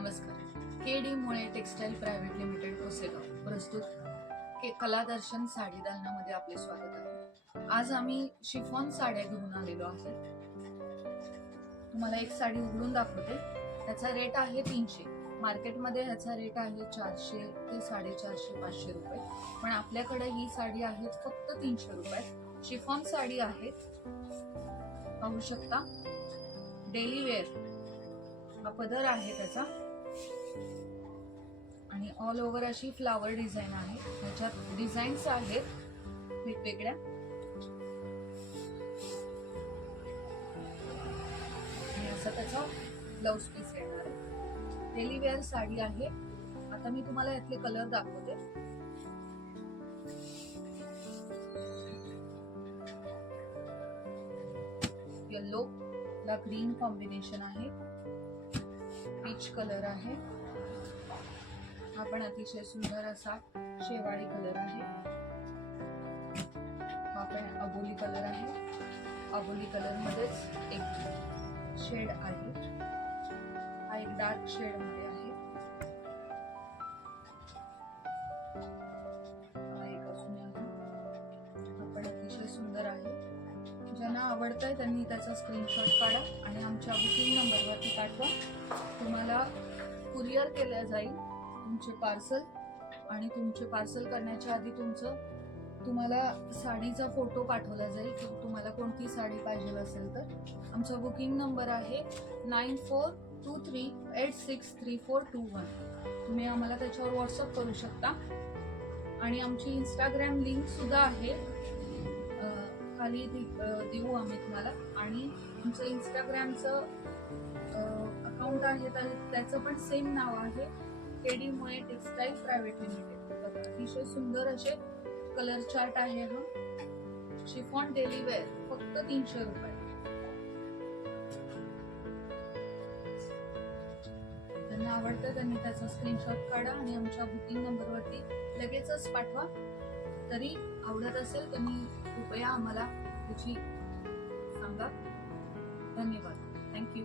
नमस्कार. केडी मुळे textile private limited कोसेगाव प्रस्तुत कलादर्शन साडी दालनामध्ये आपले स्वागत आहे. आज आम्ही शिफॉन साड्या घेऊन आलेलो आहोत. तुम्हाला एक साडी उघडून दाखवते. त्याचा रेट आहे 300. मार्केटमध्ये ह्याचा रेट आहे 400 ते 450 500 रुपये, पण आपल्याकडे ही साडी आहे फक्त 300 रुपयात. शिफॉन साडी आहे, पाहू शकता. डेली वेअर हा पदर आहे त्याचा आणि ऑल ओव्हर अशी फ्लावर डिझाईन आहे. ह्याच्यात डिझाईन्स आहेत वेगवेगळ्या. आणि असा त्याचा ब्लाउज पीस येणार आहे. डेली वेअर साडी आहे. आता मी तुम्हाला यातले कलर दाखवते. येलो ला ग्रीन कॉम्बिनेशन आहे. पीच कलर आहे. हा पण अतिशय सुंदर असा शेवाळी कलर आहे. हा पण अबोली कलर आहे. अबोली कलर मध्येच एक शेड आहे. हा एक डार्क शेड मध्ये आहे. हा एक असून आहे. हा पण अतिशय सुंदर आहे. ज्यांना आवडतंय त्यांनी त्याचा स्क्रीनशॉट काढा आणि आमच्या बुकिंग नंबरवरती पाठवा. तुम्हाला कुरिअर केलं जाईल तुमचे पार्सल, आणि तुमचे पार्सल करण्याच्या आधी तुम्हाला साडीचा फोटो पाठवला जाईल की तुम्हाला कोणती साडी पाहिजे असेल तर. आमचा बुकिंग नंबर आहे 9423863421. तुम्ही आम्हाला त्याच्यावर व्हॉट्सअप करू शकता. आणि आमची इंस्टाग्राम लिंक सुद्धा आहे, खाली देऊ आम्ही तुम्हाला. आणि तुमचं इंस्टाग्रामचं अकाउंट आहे त्याचं पण सेम नाव आहे, केडी मुळे टेक्सटाईल प्रायव्हेट लिमिटेड. अतिशय सुंदर असे कलर चार्ट आहे. हा शिफॉन डेली वेअर फक्त 300 रुपये. ज्यांना आवडतं त्यांनी त्याचा स्क्रीनशॉट काढा आणि आमच्या बुकिंग नंबरवरती लगेचच पाठवा. तरी आवडत असेल त्यांनी कृपया आम्हाला त्याची सांगा. धन्यवाद. थँक्यू.